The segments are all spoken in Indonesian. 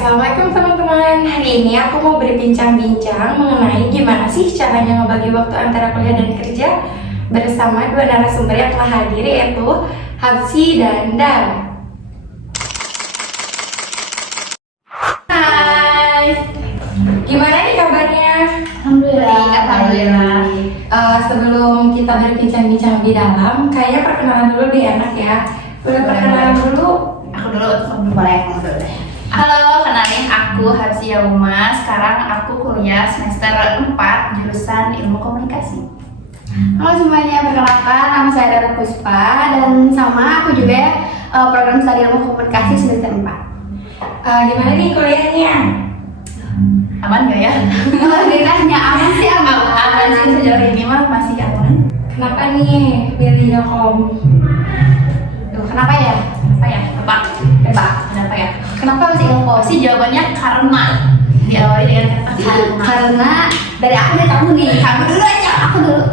Assalamualaikum teman-teman. Hari ini aku mau berbincang-bincang mengenai gimana sih caranya ngebagi waktu antara kuliah dan kerja bersama dua narasumber yang telah hadir, yaitu Habsi dan Dara. Hai, gimana nih kabarnya? Alhamdulillah. Sebelum kita berbincang-bincang lebih dalam, kayaknya perkenalan dulu deh, enak ya. Udah perkenalan dulu. Aku dulu boleh ngomong dulu deh. Halo, kenalin aku Habsia Uma. Sekarang aku kuliah semester 4 jurusan Ilmu Komunikasi. Halo semuanya, perkenalkan nama saya Dara Puspa dan sama aku juga program studi Ilmu Komunikasi semester 4. Gimana nih kuliahnya? Aman gak ya? Alhamdulillahnya aman sih, Aman sih, sejauh ini mah masih aman. Kenapa nih pilih Ilkom? Duh, kenapa ya? Tebak. Kenapa ya? Kenapa masih Ilmu? Pasti jawabannya karena diawali dengan kata Karena dari kamu nih. Kamu dulu aja. Aku dulu.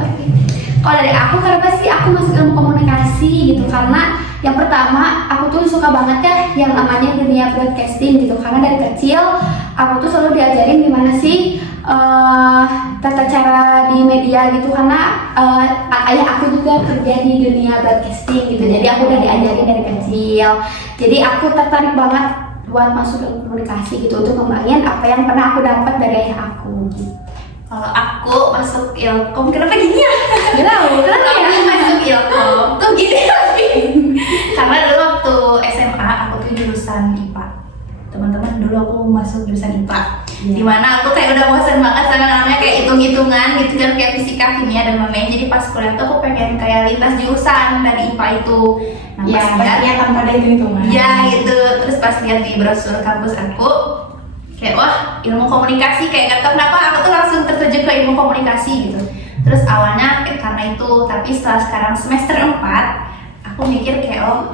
Kalau dari aku karena sih aku masuk Ilmu Komunikasi gitu, karena yang pertama aku tuh suka banget ya yang namanya dunia broadcasting gitu, karena dari kecil aku tuh selalu diajarin gimana sih tata cara di media gitu, karena ayah aku juga kerja di dunia broadcasting gitu, jadi aku udah diajarin dari kecil. Jadi aku tertarik banget buat masuk Ilmu Komunikasi gitu untuk ngembangin apa yang pernah aku dapat dari ayah aku gitu. Kalau aku masuk Ilkom, kenapa gini ya? Kenapa ya? Aku masuk Ilkom tuh gini lagi. Karena dulu waktu SMA aku tuh jurusan IPA. Teman-teman, dulu aku masuk jurusan IPA. Dimana aku kayak udah bosan banget sama namanya kayak hitung-hitungan gitu kan, kayak fisika, kimia dan lain-lain. Jadi pas kuliah tuh aku pengen kayak lintas jurusan dari IPA itu. Nah, Ya, pas pastinya tanpa ada hitung-hitungan. ya gitu. Terus pas lihat di brosur kampus aku, kayak wah, ilmu komunikasi, kayak gak tau kenapa aku tuh langsung tertuju ke ilmu komunikasi gitu. Terus awalnya karena itu, tapi setelah sekarang semester 4 aku mikir kayak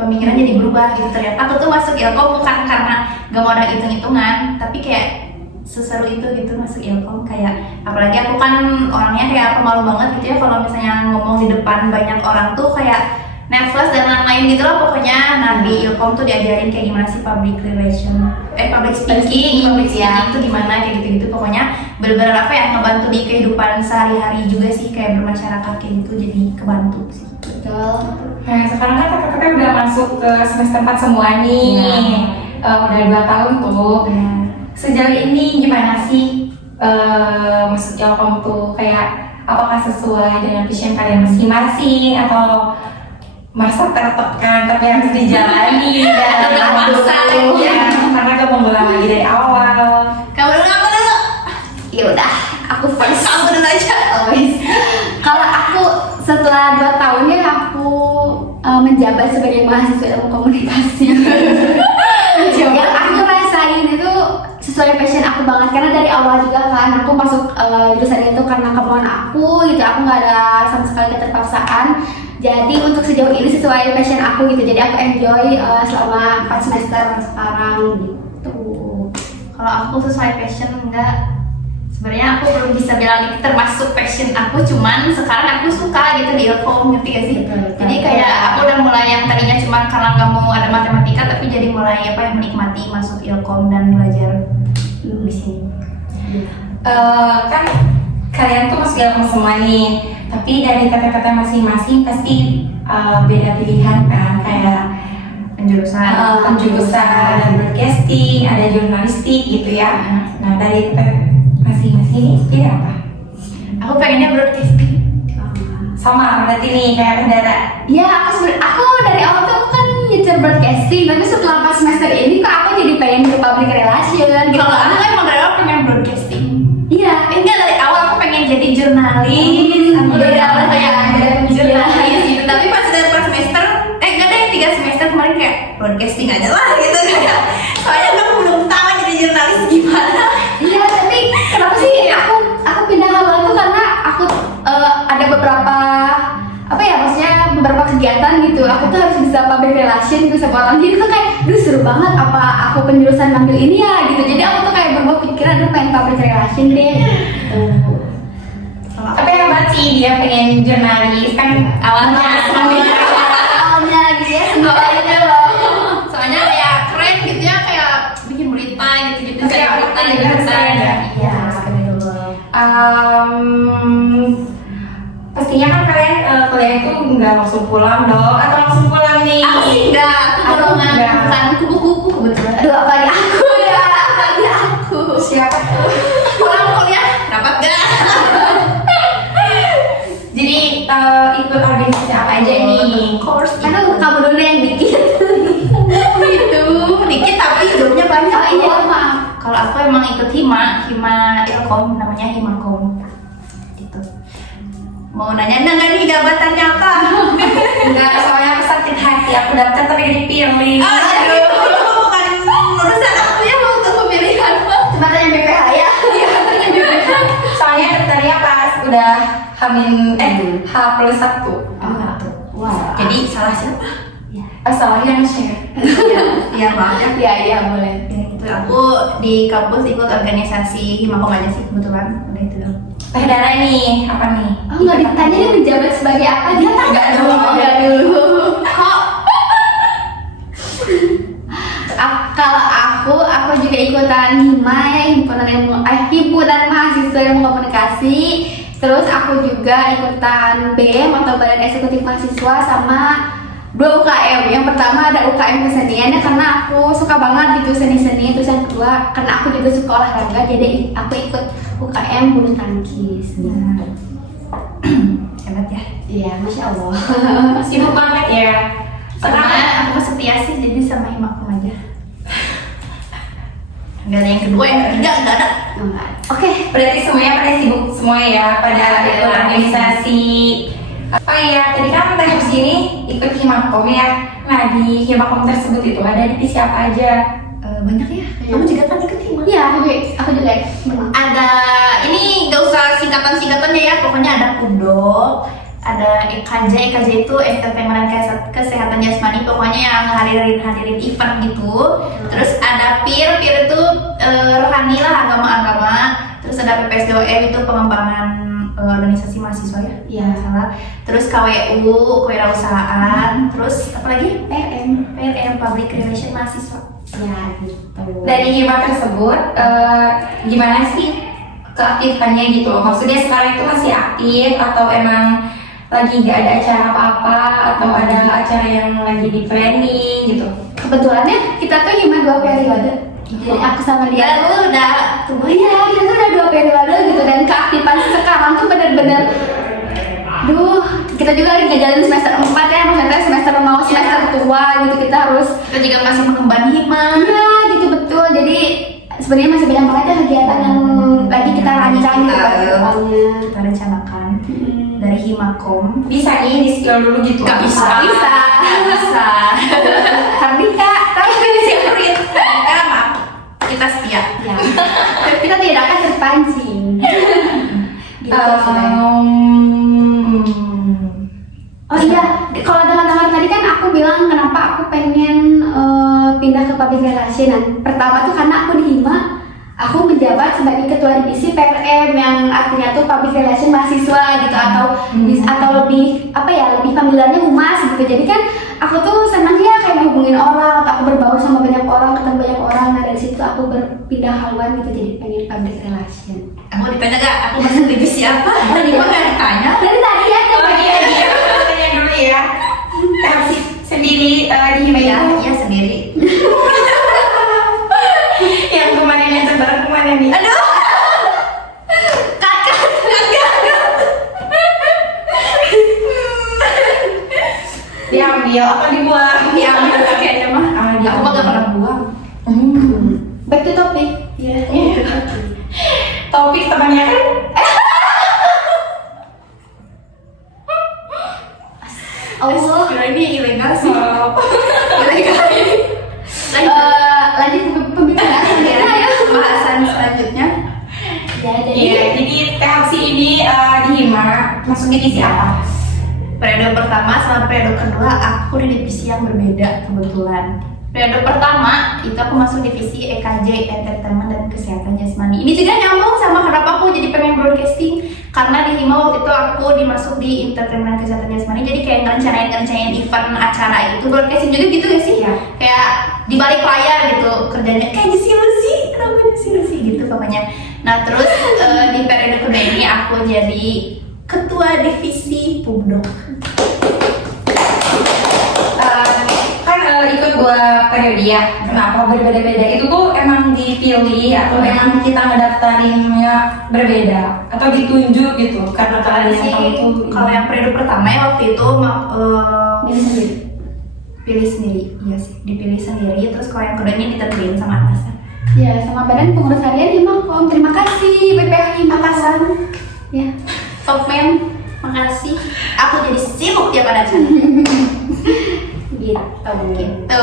pemikiran jadi berubah gitu. Ternyata aku tuh masuk Ilkom bukan karena gak mau ada hitung-hitungan, tapi kayak seseru itu gitu masuk Ilkom. Kayak apalagi aku kan orangnya kayak pemalu banget gitu ya, kalau misalnya ngomong di depan banyak orang tuh kayak nervous dan lain-lain gitu lah pokoknya. Nah di Ilkom tuh diajarin kayak gimana sih public speaking itu gimana kayak gitu-gitu. Pokoknya bener-bener apa ya, ngebantu di kehidupan sehari-hari juga sih, kayak bermasyarakat kayak gitu, jadi kebantu sih. Betul. Nah, sekarang kan kakak-kakak udah masuk ke semester 4 semua nih. Udah 2 tahun tuh. Sejauh ini gimana sih masuk Ilkom tuh? Kayak apakah sesuai dengan passion kalian masing-masing atau merasa tertekan tapi harus dijalani dan Terpaksa ya, karena gak mau ngulang lagi dari awal. Kamu dulu. Ya udah, aku first. Kamu dulu aja. Always. Kalau aku setelah 2 tahun ya aku menjabat sebagai mahasiswa Ilmu Komunikasi. Yang aku rasain itu sesuai passion aku banget, karena dari awal juga kan aku masuk jurusan itu karena kemauan aku gitu. Aku nggak ada sama sekali keterpaksaan. Jadi untuk sejauh ini sesuai passion aku gitu. Jadi aku enjoy selama 4 semester sekarang gitu. Kalau aku sesuai passion enggak. Sebenarnya aku belum bisa bilang itu termasuk passion aku, cuman sekarang aku suka gitu di Ilkom, ngerti gak sih? Betul. Jadi kayak aku udah mulai yang tadinya cuma karena nggak mau ada matematika, tapi jadi mulai yang menikmati masuk Ilkom dan belajar di sini. Kan kalian tuh masuk Ilkom semua nih, tapi dari kata-kata masing-masing pasti beda pilihan kan, kayak Penjurusan, penjurusan broadcasting, ada jurnalistik gitu ya. Nah, dari kata masing-masing pilih apa? Aku pengennya broadcasting. Sama berarti nih kayak Dara. Ya, aku dari awal tuh kan nyetir broadcasting, tapi setelah pas semester ini kok aku jadi pengen ke public relation gitu. Kalau aku kan emang dari awal pengen broadcasting. Iya, Enggak, dari awal aku pengen jadi jurnalis. Aku dari awal kayak ada jurnalis gitu. Tapi pas udah pas semester, enggak deh, 3 semester kemarin kayak broadcasting aja lah gitu kayak. Soalnya belum tahu jadi jurnalis gimana. iya, tapi kenapa sih aku pindah haluan tuh karena aku ada beberapa beberapa kegiatan gitu. Aku tuh harus bisa public relation gitu sama orang. Jadi tuh kayak, seru banget apa aku penjurusan ngambil ini ya gitu. Jadi aku tuh kayak berubah pikiran, pengen public relation deh gitu. Tapi hebat sih dia pengen jurnalis kan awalnya Awalnya gitu ya, semoga aja loh. Soalnya kayak keren gitu ya, kayak bikin berita Pastinya kan kalian kuliah itu nggak langsung pulang dong, atau langsung pulang nih? Aku sih enggak, aku Aku golongan enggak. bukan kupu-kupu kebetulan. Aduh, apalagi aku ya, apalagi aku. Siapa tuh? Pulang kuliah rapat gak? Jadi ikut organisasi apa aja nih? Course Aduh, kamu dulu yang dikit. itu dikit tapi jobnya banyak. Oh iya, maaf. Kalau aku emang ikut hima ilkom, namanya himakom gitu. Mau nanya nggak nih jabatannya apa? Enggak, soalnya aku sakit hati, aku daftar tapi gak dipilih. Aduh, bukan urusan aku ya untuk pemilihan. Cuma tanya BPH ya. Soalnya daftarnya pas udah H+1. Wah. Jadi salah siapa? Salah yang share. Ya maaf ya. Iya, boleh. Itu aku di kampus ikut organisasi himakom aja sih kebetulan. Udah itu dong. Teh Dara nih, apa nih? Oh, nggak ditanya dia menjabat sebagai apa? Dia Nggak dulu. Nggak dulu. Kok Kalau aku juga ikutan hima ya, himpunan mahasiswa ilmu komunikasi. Terus aku juga ikutan BEM atau Badan Eksekutif Mahasiswa sama 2 UKM. Yang pertama ada UKM kesenian ya, karena aku suka banget gitu seni-seni. Terus yang kedua karena aku juga suka olahraga, jadi aku ikut UKM bulu tangkis. hebat ya. Iya, masya Allah. Sibuk banget ya. Karena aku setia sih jadi sama himakom aja. Nggak ada yang kedua, yang ketiga nggak ada. Oke. Berarti semuanya pada sibuk semua ya, pada ikut organisasi. Oh iya, tadi kan tanya di sini ikut himakom ya. Nah di himakom tersebut itu ada divisi apa aja? Banyak ya. Kamu juga kan ikut hima. Iya, aku juga. Ada ini nggak usah singkatan-singkatannya ya, pokoknya ada KUDO, ada EKJ itu entertainment dan kesehatan jasmani, pokoknya yang hadirin event gitu. Terus ada PIR itu rohani lah, agama-agama. Terus ada PPSDOM itu pengembangan organisasi mahasiswa ya, Iya. salah. Terus KWU kewirausahaan. Terus apa lagi? PRM Public Relation mahasiswa. Ya, gitu. Dari hima tersebut, gimana sih keaktifannya gitu? Maksudnya sekarang itu masih aktif atau emang lagi nggak ada acara apa-apa atau ada acara yang lagi di planning gitu? Kebetulannya kita tuh hima 2 periode. Jadi aku sama dia Dia tuh udah tuh iya, kita tuh udah 2 periode gitu, dan keaktifan sekarang tuh bener-bener kita juga lagi ngejalanin semester 4 ya, maksudnya semester mau semester tua gitu, kita harus kita juga masih mengemban hima. iya gitu, betul. Jadi sebenarnya masih banyak banget ya kegiatan yang lagi kita rancang gitu ke depannya. Kita rencanakan dari himakom. Bisa nih di skill dulu gitu? Nggak bisa. Nggak bisa. Hardika, Tapi secret. Karena maaf, kita setia. ya. Kita tidak akan terpancing. Gitu sih. Oh iya, kalau dengar-dengar tadi kan aku bilang kenapa aku pengen pindah ke public relation. Nah, pertama tuh karena aku di hima, aku menjabat sebagai ketua divisi PRM yang artinya tuh public relation mahasiswa gitu, atau lebih apa ya, lebih panggilannya humas gitu. Jadi kan aku tuh senang ya kayak ngehubungin orang, atau aku berbaur sama banyak orang, ketemu banyak orang. Nah dari situ aku berpindah haluan gitu, jadi pengen public relation. Aku ditanya gak? Aku masuk divisi apa? Tadi mah gak ditanya. Dari tadi ya Oh iya, aku tanya dulu ya. Sendiri di hima Ya, itu iya sendiri. yang kemarin yang terbaru kemana nih? Aduh. Kakak. Diambil apa dibuang? Diambil kayaknya mah. Aku mah gak pernah buang. Back to topic. Iya. Topik temannya kan? Allah. Kira ini ilegal sih. Ilegal ini. Lanjut ke pembicaraan kita ya. Pembahasan selanjutnya. Ya, Iya, jadi THC ini di hima masuk divisi apa? Periode pertama sama periode kedua aku di divisi yang berbeda kebetulan. Periode pertama itu aku masuk divisi EKJ Entertainment dan Kesehatan Jasmani. Ini juga nyambung sama kenapa aku jadi pengen broadcasting, karena di hima waktu itu aku dimasuk di Entertainment dan Kesehatan Jasmani. Jadi kayak ngerencanain event acara itu broadcasting juga gitu gak sih? Iya. Kayak di balik layar gitu kerjanya kayak Lucy, kenapa Lucy gitu pokoknya. Nah terus di periode aku jadi ketua divisi Pubdoc. Ikut 2 periode ya. Kenapa berbeda-beda? Itu tuh emang dipilih atau emang kita ngedaftarinnya berbeda atau ditunjuk gitu karena kalian yang tahu tuh. Kalau yang periode pertama ya waktu itu Milih sendiri. pilih sendiri, iya sih, dipilih sendiri. Terus kalau yang keduanya ditentuin sama atasan. Ya, sama badan pengurus harian Himakom. Terima kasih BPH Himakom. Ya. Top man, makasih. Aku jadi sibuk tiap ada acara. Gitu.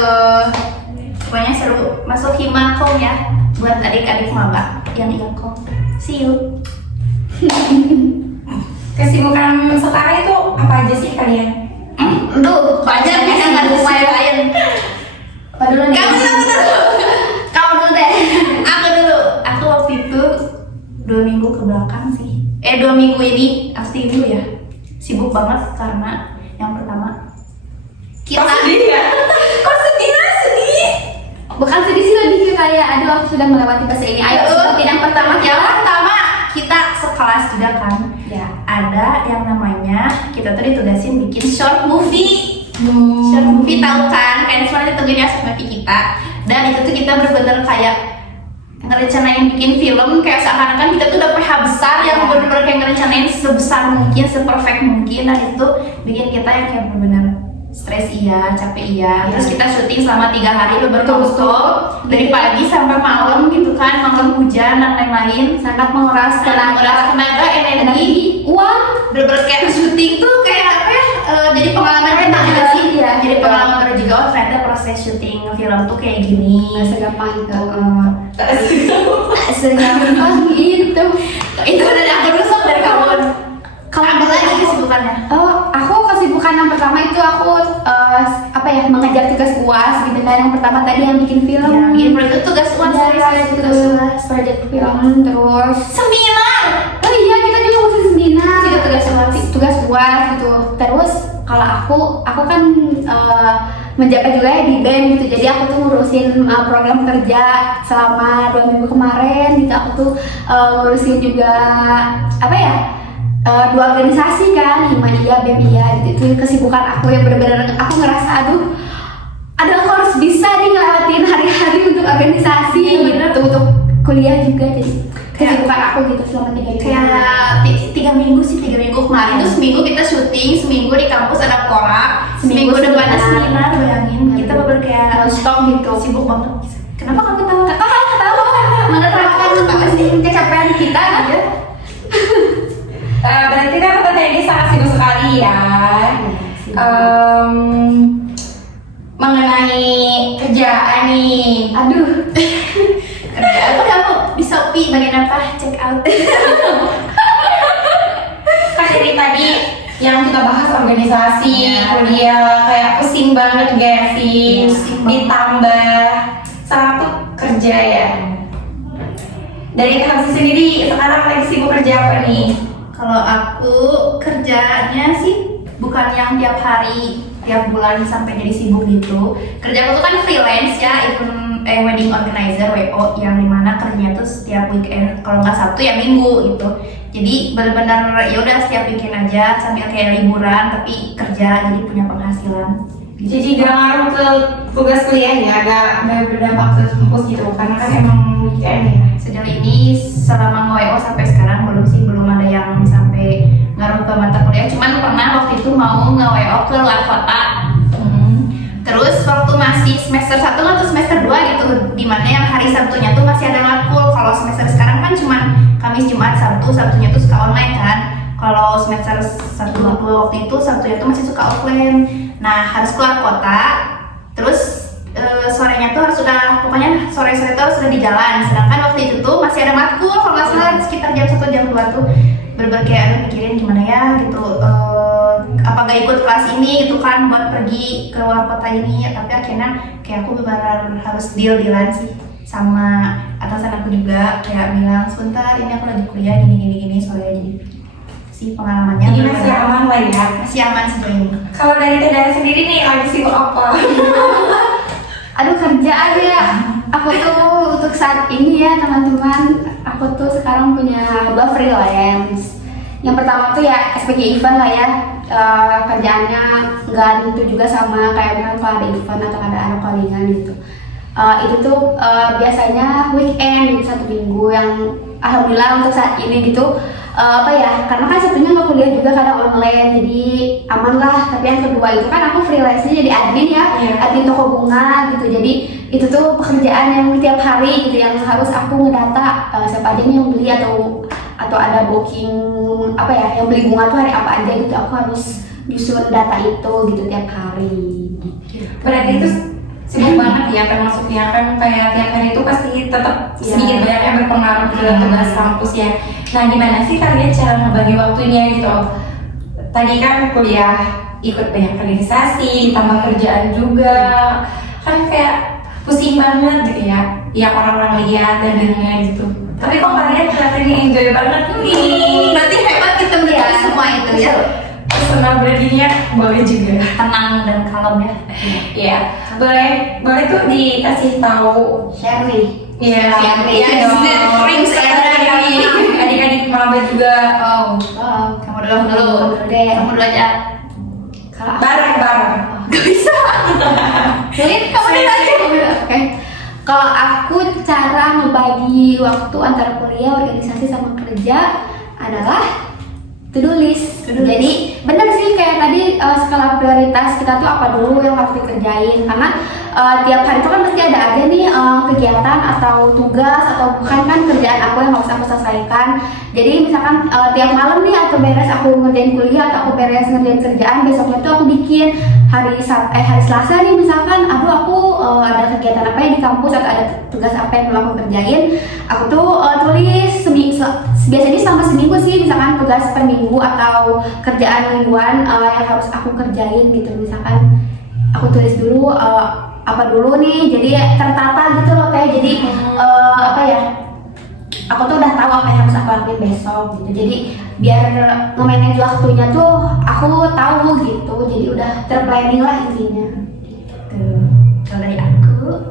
Pokoknya seru. Masuk Himakom ya, buat adik-adik maba yang Himakom. See you. Kesibukan sekarang itu apa aja sih kalian? Duh, banyak ya nggak ada semua yang lain. Apa dulu nih? Kamu dulu. Kamu dulu deh. Aku dulu. Aku waktu itu 2 minggu ke belakang sih. 2 minggu ini pasti dulu ya. Sibuk banget karena yang pertama kita. Kok sedih ya? Kok sedih? Sedih. Bukan sedih sih, lebih ke kayak aduh aku sudah melewati fase ini. Ayo seperti yang pertama Yang pertama kita sekelas juga kan. Ya. Ada yang namanya kita tuh ditugasin bikin short movie. Short movie tahu kan? Kayak semuanya ditentuin ya short movie kita. Dan itu tuh kita bener-bener kayak ngerencanain bikin film kayak seakan-akan kita tuh udah PH besar yang bener-bener kayak ngerencanain sebesar mungkin, seperfect mungkin. Dan itu bikin kita yang kayak bener-bener stres iya, capek iya. Terus kita syuting selama 3 hari berturut-turut dari pagi sampai malam gitu kan, malam hujan dan lain-lain. Sangat menguras tenaga, energi, uang. bener-bener kayak syuting tuh kayak apa ya? Jadi pengalaman kita juga sih. Iya. Jadi pengalaman baru juga. Oh ternyata proses syuting film tuh kayak gini. Nggak segampang itu. Segampang itu. Itu dari aku dulu sok dari kamu. Kalau Apa lagi kesibukannya? Oh, aku kesibukan yang pertama itu aku apa ya, mengejar tugas UAS gitu kan. Yang pertama tadi yang bikin film. Ya, bikin project tugas uang tugas project film, terus seminar. oh iya kita juga ngurusin seminar. Juga tugas UAS. Tugas UAS gitu. Terus kalau aku kan menjabat juga ya di BEM gitu. Jadi aku tuh ngurusin program kerja selama 2 minggu kemarin gitu. Aku tuh ngurusin juga apa ya? 2 organisasi kan, Hima iya, BEM iya gitu. Itu kesibukan aku yang benar-benar aku ngerasa aduh aku harus bisa nih ngelewatin hari-hari untuk organisasi gitu, untuk kuliah juga. Jadi kesibukan aku gitu selama 3 minggu. Kayak 3 minggu sih, 3 minggu kemarin tuh seminggu kita syuting, seminggu di kampus ada korak, seminggu depannya seminar. Bayangin kita bener kayak stop gitu, sibuk banget. Kenapa kamu ketawa? ketawa mana terlalu pasti kecapean kita gitu. Berarti kan tante ini sangat sibuk sekali ya. Mengenai kerjaan nih. Aduh. Kerjaan apa kamu di Shopee bagian apa? Check out. Kan dari tadi yang kita bahas organisasi, kuliah, kayak pusing banget gak sih? Ditambah satu kerja ya. Dari kamu sendiri sekarang lagi sibuk kerja apa nih? Kalau aku kerjanya sih bukan yang tiap hari, tiap bulan sampai jadi sibuk gitu. Kerjaku tuh kan freelance ya, event wedding organizer WO, yang dimana kerjanya tuh setiap weekend, kalau nggak Sabtu ya Minggu gitu. Jadi benar-benar ya udah setiap weekend aja sambil kayak liburan tapi kerja, jadi punya penghasilan. Jadi gak ngaruh ke tugas kuliahnya, gak berdampak ke kampus gitu, karena kan emang weekend ya. Sejauh ini selama nge-WO sampai sekarang belum ada yang sampai ngaruh ke mata kuliah. Cuman pernah waktu itu mau nge-WO ke luar kota. Terus waktu masih semester 1 atau semester 2 gitu, dimana yang hari Sabtunya tuh masih ada matkul. Kalau semester sekarang kan cuman Kamis, Jumat, Sabtu, Sabtunya tuh suka online kan. Kalau semester 1 waktu itu Sabtunya tuh masih suka offline. Nah harus keluar kota, terus sorenya tuh harus sudah, pokoknya sore-sore tuh harus sudah di jalan. Sedangkan waktu itu tuh masih ada matkul, kalau nggak salah sekitar jam 1 jam 2 tuh bener-bener kayak aduh mikirin gimana ya gitu, apa gak ikut kelas ini gitu kan buat pergi ke luar kota ini. Tapi akhirnya kayak aku benar harus deal-dealan sih sama atasan aku juga, kayak bilang sebentar ini aku lagi kuliah gini soalnya. Jadi sih pengalamannya Jadi masih aman lah ya. masih aman sejauh ini. Kalau dari Teh sendiri nih lagi sibuk apa? Aduh kerja aja. Aku tuh untuk saat ini ya teman-teman, aku tuh sekarang punya 2 freelance. Yang pertama tuh ya SPG event lah ya. Kerjaannya nggak tentu juga sama kayak misalkan kalau ada event atau ada anak callingan gitu. Itu tuh biasanya weekend gitu, 1 minggu yang alhamdulillah untuk saat ini gitu karena kan satunya nggak kuliah juga kadang online jadi aman lah. Tapi yang kedua itu kan aku freelance jadi admin ya, admin toko bunga gitu. Jadi itu tuh pekerjaan yang tiap hari gitu yang harus aku ngedata siapa aja nih yang beli atau ada booking yang beli bunga tuh hari apa aja gitu. Aku harus nyusun data itu gitu tiap hari. Berarti itu sibuk banget ya, termasuknya kan kayak tiap hari itu pasti tetap sedikit banyak yang berpengaruh ke tugas kampus ya. Nah gimana sih kalian cara membagi waktunya gitu? Tadi kan kuliah ikut banyak organisasi, tambah kerjaan juga, kan kayak pusing banget gitu ya, yang orang-orang lihat dan dengar gitu. Tapi kok kalian kelihatannya enjoy banget nih? Berarti hebat kita melihat semua itu ya. Personal brandingnya boleh juga. Tenang dan kalem ya. Iya, boleh tuh dikasih tahu. Share nih. Iya, Iya dong. Adik-adik maba juga. Kamu dulu aja. Kalau Bareng. Gak bisa. Sulit Kamu dulu aja. Oke. Kalau aku cara membagi waktu antara kuliah, organisasi sama kerja adalah to-do list. Jadi benar sih kayak tadi skala prioritas kita tuh apa dulu yang harus dikerjain karena tiap hari itu kan pasti ada aja nih kegiatan atau tugas atau bukan kan kerjaan aku yang harus aku selesaikan. Jadi misalkan tiap malam nih atau beres aku ngerjain kuliah atau aku beres ngerjain kerjaan, besoknya tuh aku bikin hari Selasa nih misalkan aku ada kegiatan apa ya di kampus atau ada tugas apa yang perlu aku kerjain, aku tuh tulis biasanya selama seminggu sih, misalkan tugas per minggu atau kerjaan mingguan yang harus aku kerjain gitu. Misalkan aku tulis dulu apa dulu nih, jadi tertata gitu loh kayak jadi aku tuh udah tahu apa yang harus aku lakuin besok gitu. Jadi biar nge-manage waktunya tuh aku tahu gitu, jadi udah terplanning lah intinya gitu. Kalau dari aku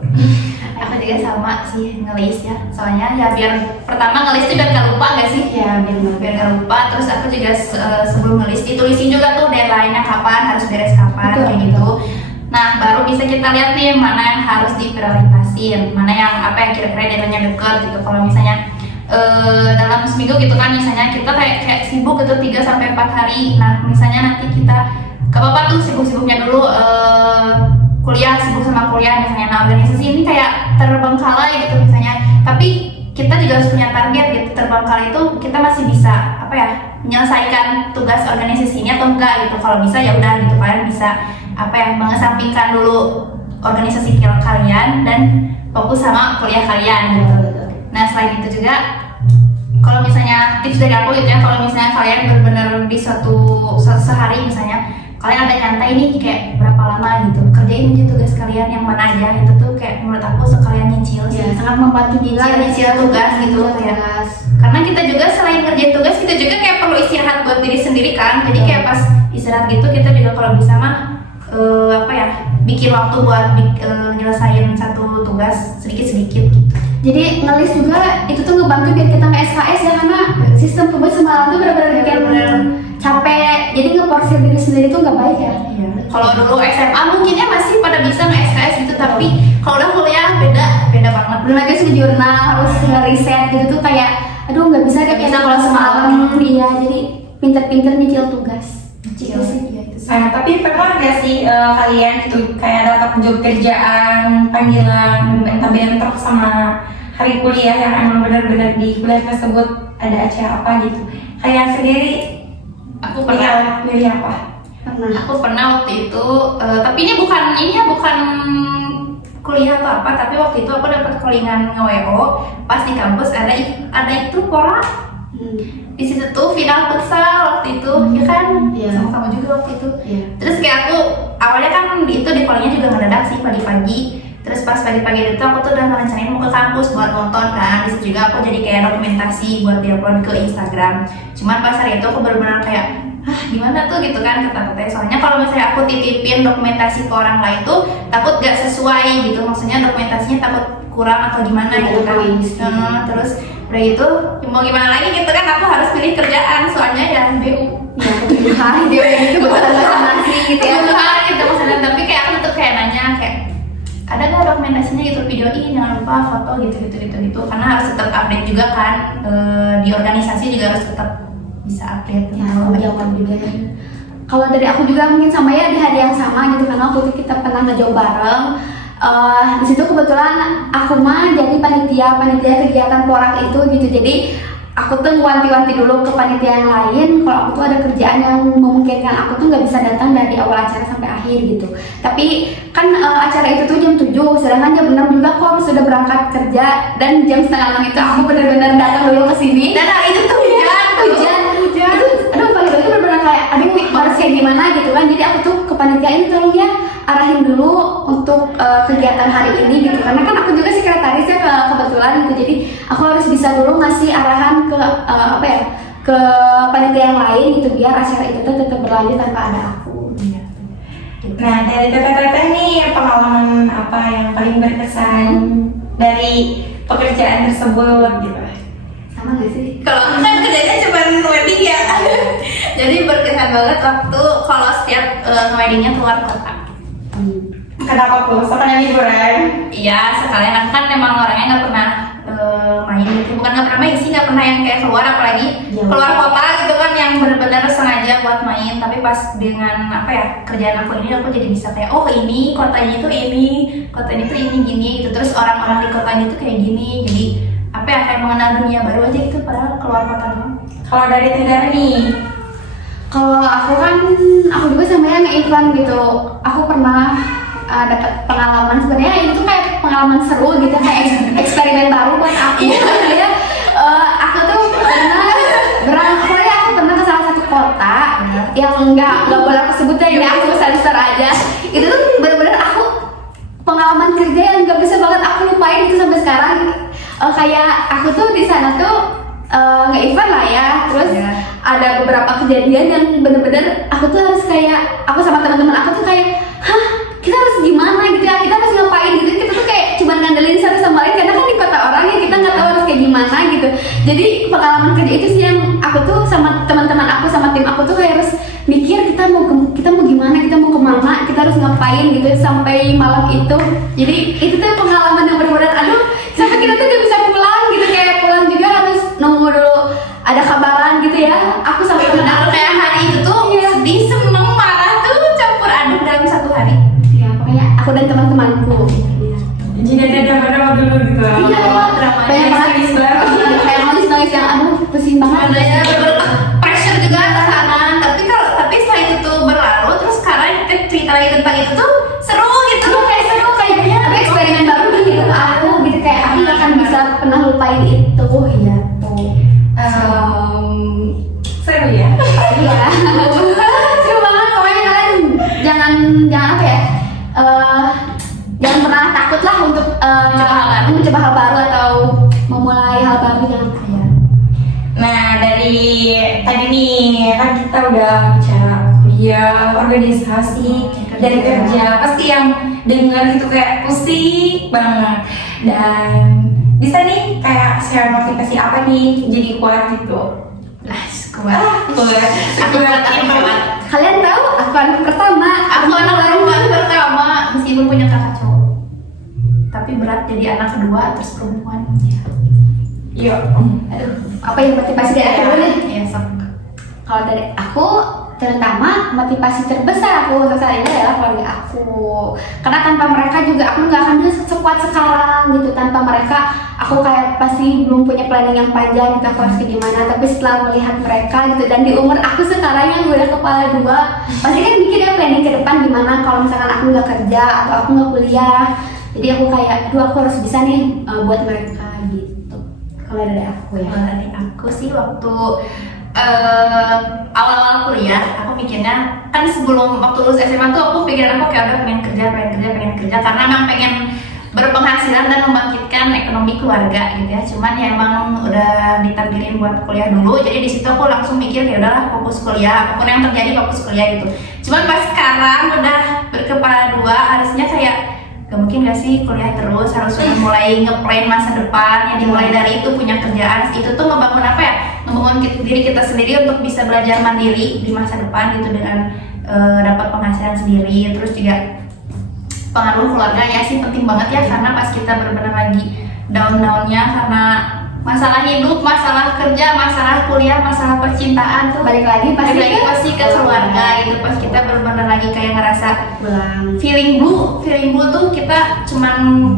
juga sama sih ngelis ya, soalnya ya biar pertama ngelis tuh biar gak lupa gak sih? Ya biar gak lupa. Terus aku juga sebelum ngelis ditulisin juga tuh deadline-nya kapan, harus beres kapan. Betul. Kayak gitu. Nah baru bisa kita lihat nih mana yang harus diprioritasin, mana yang yang kira-kira deadline-nya deket gitu. Kalau misalnya dalam seminggu gitu kan, misalnya kita kayak sibuk gitu 3-4 hari. Nah misalnya nanti kita gak apa-apa tuh sibuk-sibuknya dulu kuliah, sibuk sama kuliah misalnya. Nah organisasi ini kayak terbengkalai gitu misalnya, tapi kita juga harus punya target gitu. Terbengkalai itu kita masih bisa menyelesaikan tugas organisasi ini atau enggak gitu. Kalau bisa ya udah gitu, kalian bisa mengesampingkan dulu organisasi kalian dan fokus sama kuliah kalian gitu. Nah selain itu juga kalau misalnya tips dari aku gitu ya, kalau misalnya kalian benar-benar di suatu sehari misalnya kalian ada nyantai nih kayak berapa lama gitu, kerjain aja tugas kalian yang mana aja. Itu tuh kayak menurut aku sekalian nyicil sih, sangat membantu juga nyicil tugas gitu kayak. Karena kita juga selain ngerjain tugas, kita juga kayak perlu istirahat buat diri sendiri kan. Jadi kayak pas istirahat gitu kita juga kalau bisa mah bikin waktu buat nyelesain satu tugas sedikit-sedikit gitu. Jadi ngelis juga itu tuh ngebantu biar kita nggak SKS ya, karena sistem tugas semalam tuh benar-benar bikin capek. Jadi ngeporsir diri sendiri tuh nggak baik ya. Iya. Kalau dulu SMA mungkinnya masih pada bisa nge-SKS gitu, tapi kalau udah kuliah beda banget. Belum lagi harus jurnal, harus ngeriset gitu tuh kayak aduh nggak bisa deh kayak kalau semalam. Iya, jadi pinter-pinter nyicil tugas. Iya itu sih. Tapi pernah nggak sih kalian itu kayak dapat job kerjaan, panggilan, bentar-bentar sama hari kuliah yang emang benar-benar di kuliah tersebut ada acara apa gitu? Kayak sendiri Aku pernah. milih apa? Aku pernah waktu itu, tapi ini bukan kuliah atau apa, tapi waktu itu aku dapat callingan nge-WO pas di kampus ada itu Pora. Di situ tuh final futsal waktu itu, ya kan? Sama kamu juga waktu itu. Terus kayak aku awalnya kan itu di callingnya juga ngedadak sih pagi-pagi. Terus pas pagi-pagi itu aku tuh udah ngerencanain mau ke kampus buat nonton kan. Di situ juga aku jadi kayak dokumentasi buat diupload ke Instagram. Cuman pas hari itu aku benar-benar kayak gimana tuh gitu kan kata-katanya. Soalnya kalau misalnya aku titipin dokumentasi ke orang lain tuh takut gak sesuai gitu. Maksudnya dokumentasinya takut kurang atau gimana gitu kan. Terus udah itu mau gimana lagi gitu kan, aku harus pilih kerjaan soalnya ya BU Ya kebutuhan dia gitu nasi gitu ya. kebutuhan gitu maksudnya. Tapi kayak aku tetap kayak nanya kayak ada nggak dokumentasinya gitu, videoin jangan lupa foto gitu karena harus tetap update juga kan. Di organisasi juga harus tetap bisa update Ya, gitu. jauhan juga. Kalau dari aku juga mungkin sama ya, di hari yang sama gitu, karena waktu itu kita pernah ngejauh bareng. Di situ kebetulan aku mah jadi panitia kegiatan porak itu gitu. Jadi aku tuh wanti-wanti dulu ke panitia yang lain kalau aku tuh ada kerjaan yang memungkinkan aku tuh nggak bisa datang dari awal acara sampai akhir gitu. Tapi kan acara itu tuh jam 7, sedangkan jam 6 juga aku harus sudah berangkat kerja, dan jam setengah 6 itu aku benar-benar datang dulu ke sini. Dan hari itu tuh hujan. Itu aduh pagi-pagi benar-benar kayak aduh harus kayak gimana gitu kan. Jadi aku tuh ke panitia ini tolong ya arahin dulu untuk kegiatan hari ini gitu, karena kan aku juga sekretaris ya kebetulan gitu. Jadi aku harus bisa dulu ngasih arahan ke ke panitia yang lain gitu, biar acara itu tuh tetap berlanjut tanpa ada aku. Nah, dari teteh-teteh nih, pengalaman apa yang paling berkesan dari pekerjaan tersebut gitu? Sama gak sih? Kalau aku kan kerjanya cuma wedding ya. Jadi berkesan banget waktu kalau setiap weddingnya keluar kota. Kenapa tuh? Sekalian liburan? Iya, sekalian aku kan memang orangnya nggak pernah main gitu. Bukan nggak pernah main sih, nggak pernah yang kayak keluar, apalagi keluar kota gitu kan yang benar-benar sengaja buat main. Tapi pas dengan apa ya kerjaan aku ini, aku jadi bisa kayak oh ini kotanya tuh ini, kotanya tuh ini gini gitu. Terus orang-orang di kotanya tuh kayak gini. Jadi apa ya, kayak mengenal dunia baru aja gitu padahal keluar kota doang. Kalau dari teteh nih, Kalau aku kan, aku juga sama yang event gitu. Aku pernah dapat pengalaman, sebenarnya itu kayak pengalaman seru gitu, kayak eksperimen baru buat aku. Ya, aku tuh aku pernah ke salah satu kota yang nggak boleh aku sebut ya, ini aku besar aja. Itu tuh benar-benar aku pengalaman kerja yang nggak bisa banget aku lupain itu sampai sekarang. Kayak aku tuh di sana tuh nge-event lah ya, terus ada beberapa kejadian yang bener-bener aku tuh harus kayak, aku sama teman-teman aku tuh kayak, hah kita harus gimana gitu ya, kita harus ngapain gitu, kita tuh kayak cuma ngandelin satu sama lain karena kan di kota orang ya, kita nggak tahu harus kayak gimana gitu. Jadi pengalaman kerja itu sih yang aku tuh sama teman-teman aku sama tim aku tuh kayak harus mikir kita mau gimana, kita mau kemana, kita harus ngapain gitu sampai malam itu. Jadi itu tuh pengalaman yang bener-bener aduh sampai kita tuh gak bisa pulang gitu, kayak pulang juga harus nunggu dulu ada kabaran gitu ya. Aku sampai Benar kayak hari itu tuh sedih, seneng, marah tuh campur aduk dalam satu hari. ya pokoknya aku dan teman-temanku. jadi ada drama-drama dulu gitu. Iya, banyak banget kayak nangis yang aduh pusing banget. Sebenarnya pressure juga ke sana, tapi setelah itu tuh berlalu, terus sekarang kita cerita lagi tentang itu tuh seru gitu. Kayak seru, kayaknya ada eksperimen baru di hidup aku gitu, kayak aku gak akan bisa pernah lupain itu ya tuh. Seru ya? Iya. Seru banget, pokoknya kalian jangan apa ya, jangan pernah takut lah untuk mencoba hal baru atau memulai hal baru, jangan ya. Nah, dari tadi nih kan kita udah bicara kuliah, organisasi, dari kerja, pasti yang denger gitu kayak pusing banget. Dan bisa nih kayak share motivasi apa nih jadi kuat gitu. Kuat. Kalian tahu aku anak pertama, Aku anak pertama meskipun punya kakak cowok, tapi berat jadi anak kedua terus perempuan. Iya. aduh apa yang motivasi dari aku dulu nih? Ya sok. Kalau dari aku, terutama motivasi terbesar aku untuk saat ini adalah keluarga aku. Karena tanpa mereka juga aku nggak akan bisa sekuat sekarang gitu. Tanpa mereka, aku kayak pasti belum punya planning yang panjang gitu, aku harus kayak gimana. Tapi setelah melihat mereka gitu, dan di umur aku sekarang yang udah kepala 2, pasti kan mikir ya planning ke depan gimana kalau misalkan aku nggak kerja atau aku nggak kuliah. Jadi aku kayak, aduh aku harus bisa nih buat mereka gitu. Kalau dari aku ya. Kalau dari aku sih waktu awal-awal kuliah, aku mikirnya kan sebelum waktu lulus SMA tuh aku pikiran aku kayak udah pengen kerja karena emang pengen berpenghasilan dan membangkitkan ekonomi keluarga gitu ya. Cuman ya emang udah ditakdirin buat kuliah dulu, jadi di situ aku langsung mikir ya udahlah fokus kuliah, apapun yang terjadi fokus kuliah gitu. Cuman pas sekarang udah berkepala 2, harusnya kayak gak mungkin gak sih kuliah terus, harus sudah mulai ngeplan masa depan yang dimulai dari itu punya kerjaan. Itu tuh ngebangun apa ya, ngebangun diri kita sendiri untuk bisa belajar mandiri di masa depan gitu dengan dapat penghasilan sendiri. Terus juga pengaruh keluarga ya sih penting banget ya, karena pas kita benar-benar lagi down-downnya karena masalah hidup, masalah kerja, masalah kuliah, masalah percintaan tuh Balik lagi pasti ke keluarga gitu. Pas kita benar-benar lagi kayak ngerasa pulang. feeling blue tuh kita cuman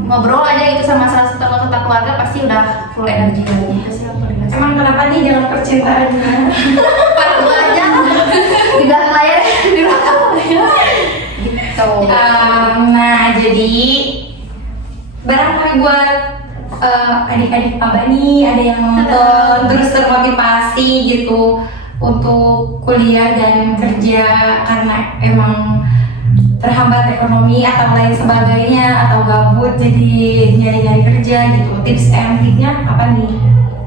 ngobrol aja gitu sama salah satu anggota keluarga pasti udah full energi lagi. Itu sih yang paling ngerasa. Emang kenapa nih dalam percintaannya? Part dua aja Di belakang layar. di belakang ya. Gitu. Nah, jadi barangkali buat adik-adik abah nih ada yang nonton terus termotivasi gitu untuk kuliah dan kerja karena emang terhambat ekonomi atau lain sebagainya atau gabut jadi nyari-nyari kerja gitu, tips and triknya apa nih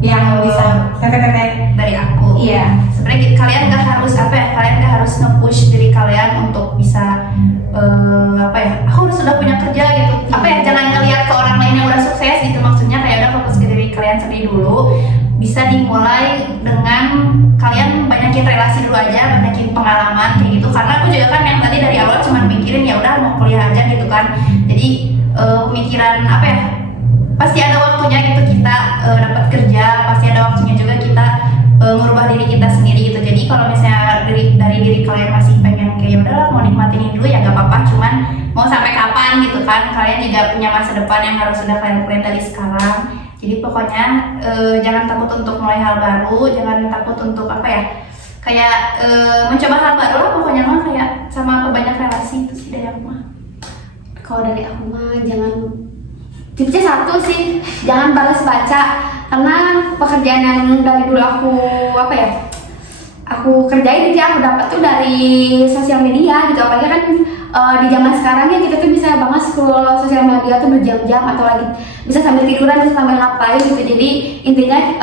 yang bisa teteh Dari aku. iya Sebenarnya kalian gak harus apa ya, kalian gak harus nge-push diri kalian untuk bisa apa ya, aku sudah punya kerja gitu. Apa ya, jangan ngelihat ke orang lain yang udah sukses gitu. Maksudnya kayak udah fokus ke diri kalian sendiri dulu. Bisa dimulai dengan kalian banyakin relasi dulu aja, banyakin pengalaman kayak gitu. Karena aku juga kan yang tadi dari awal cuma mikirin ya udah mau kuliah aja gitu kan. Jadi pemikiran apa ya, pasti ada waktunya gitu kita dapat kerja, pasti ada waktunya juga kita merubah diri kita sendiri gitu. Jadi kalau misalnya dari diri kalian masih pengen kayak udah mau nikmatin ini dulu ya gak apa-apa, cuman mau sampai kapan gitu kan, kalian juga punya masa depan yang harus sudah kalian plan dari sekarang. Jadi pokoknya jangan takut untuk mulai hal baru, jangan takut untuk apa ya, kayak mencoba hal baru lah pokoknya mah, kayak sama banyak relasi. Itu sih dari aku mah. Kalau dari aku mah jangan, tipsnya satu sih, jangan balas baca. Karena pekerjaan yang dari dulu aku aku kerjain aja, aku dapat tuh dari sosial media gitu. Apalagi kan di zaman sekarang ya kita tuh bisa banget scroll sosial media tuh berjam-jam, atau lagi bisa sambil tiduran, bisa sambil ngapain gitu. Jadi intinya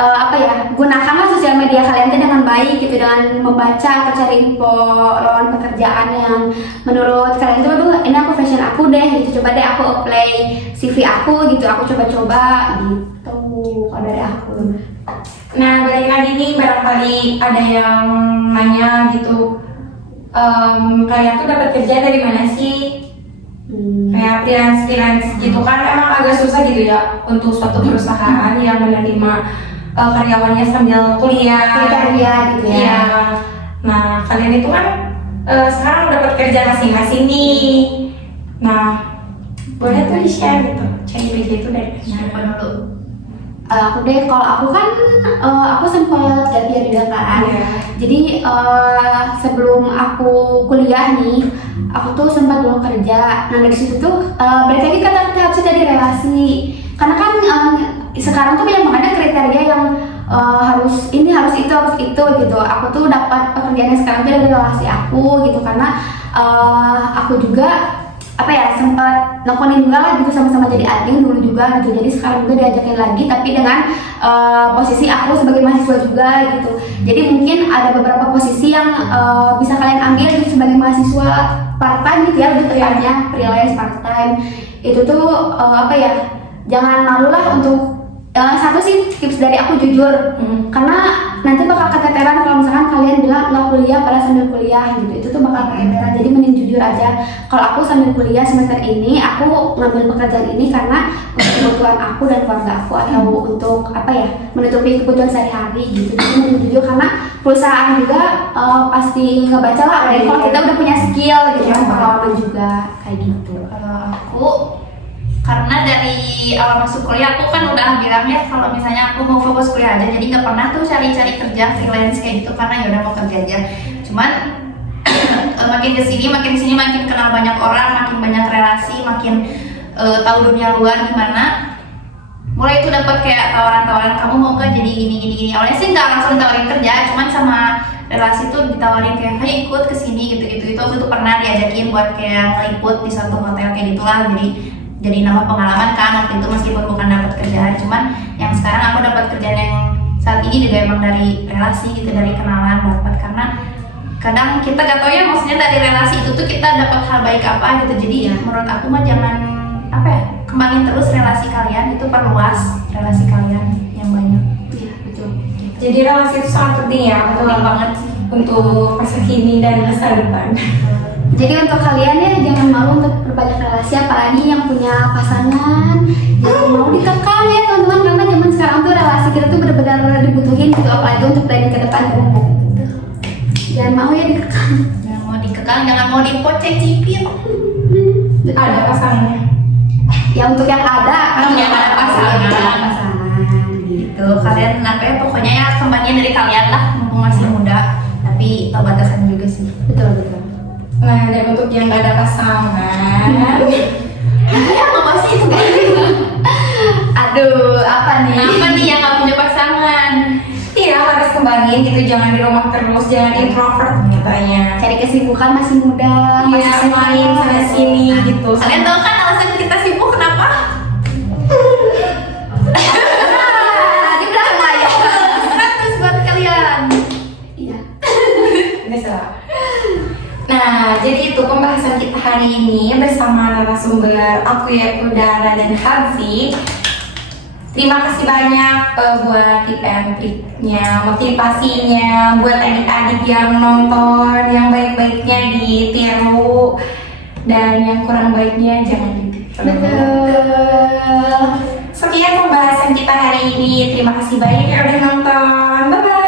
gunakanlah sosial media kalian tuh dengan baik gitu, dengan membaca atau cari info lowongan pekerjaan yang menurut kalian tuh aduh ini aku fashion aku deh gitu, coba deh aku apply CV aku gitu, aku coba-coba gitu. Kalau dari aku. Nah, balik lagi nih, barangkali ada yang nanya gitu, kalian tuh dapat kerja dari mana sih? Kayak freelance gitu kan, emang agak susah gitu ya untuk suatu perusahaan yang menerima karyawannya sambil kuliah. Kerja gitu ya. Iya. Nah, kalian itu kan sekarang dapat kerja masing-masing nih. Nah, boleh tuh di-share gitu, cari kerja itu dari mana? Siapa dulu? Aku deh, kalau aku kan aku sempat gap year juga kan. Iya. Jadi sebelum aku kuliah nih, aku tuh sempat dulu kerja. Nah dari situ tuh balik lagi kata harus dari relasi. Karena kan sekarang tuh banyak banget kriteria yang harus ini, harus itu gitu. Aku tuh dapat pekerjaannya sekarang tuh dari relasi aku gitu, karena aku juga sempat nelfonin juga lah gitu, sama-sama jadi admin dulu juga gitu. Jadi sekarang juga diajakin lagi, tapi dengan posisi aku sebagai mahasiswa juga gitu. Jadi mungkin ada beberapa posisi yang bisa kalian ambil gitu sebagai mahasiswa part time gitu ya, lebih tepatnya freelance part time. Itu tuh jangan malu lah untuk satu sih tips dari aku jujur, karena nanti bakal keteteran kalau misalkan kalian bilang nggak kuliah pada sambil kuliah gitu. Itu tuh bakal keteteran. Jadi mending jujur aja, kalau aku sambil kuliah semester ini aku ngambil pekerjaan ini karena untuk kebutuhan aku dan keluarga aku, atau untuk menutupi kebutuhan sehari-hari gitu. Jadi mending jujur, karena perusahaan juga pasti ngebaca lah kalau kita udah punya skill gitu kan, pengalaman juga kayak gitu. Kalau aku, karena dari awal masuk kuliah aku kan udah bilang ya kalau misalnya aku mau fokus kuliah aja, jadi nggak pernah tuh cari-cari kerja freelance kayak gitu, karena ya udah mau kerja aja. Cuman makin kesini makin kenal banyak orang, makin banyak relasi, makin tahu dunia luar gimana. Mulai itu dapat kayak tawaran-tawaran, kamu mau nggak jadi gini. Awalnya sih nggak langsung ditawarin kerja, cuman sama relasi tuh ditawarin kayak ayo ikut kesini gitu. Itu aku tuh pernah diajakin buat kayak ngeliput di suatu hotel kayak gitulah. Jadi nambah pengalaman kan waktu itu, meskipun bukan dapat kerjaan. Cuman yang sekarang aku dapat kerjaan yang saat ini juga emang dari relasi gitu, dari kenalan dapat. Karena kadang kita gak tau ya, maksudnya dari relasi itu tuh kita dapat hal baik apa gitu. Jadi menurut aku mah jangan apa ya, kembangin terus relasi kalian, itu perluas relasi kalian yang banyak. Iya, betul. Jadi relasi itu sangat penting ya Penting banget sih. untuk masa kini dan masa depan. Jadi untuk kalian ya jangan malu untuk berbanyak relasi, apalagi yang punya pasangan. Jangan mau dikekang ya teman-teman, karena zaman sekarang tuh relasi kita tuh benar-benar dibutuhin gitu, apalagi untuk planning ke depan gitu. Jangan mau ya dikekang. Jangan mau dikekang, jangan mau dipocek cipir. Ada pasangannya. Ya untuk yang ada kan Yang ada pasangan. gitu. Kalian apa ya, pokoknya ya kembangin dari kalian lah, mumpung masih muda. Tapi tahu batasan juga sih. Betul betul. Nah, dan untuk yang gak ada pasangan, Ya apa sih itu Aduh, apa nih? Apa nih yang gak punya pasangan? iya harus kembangin gitu, jangan di rumah terus, jangan introvert katanya. Cari kesibukan, masih muda, Iya, masih main sana sini gitu. Kalian tahu kan alasan kita sibuk kenapa? Di belakang layar. 100 buat kalian. Iya. Bisa. Nah, jadi itu pembahasan kita hari ini bersama narasumber aku yaitu Dara dan Harzi. Terima kasih banyak buat tip and triknya, motivasinya, buat adik-adik yang nonton, yang baik-baiknya ditiru dan yang kurang baiknya jangan ditiru. Betul. Sekian pembahasan kita hari ini. Terima kasih banyak yang udah nonton. Bye bye.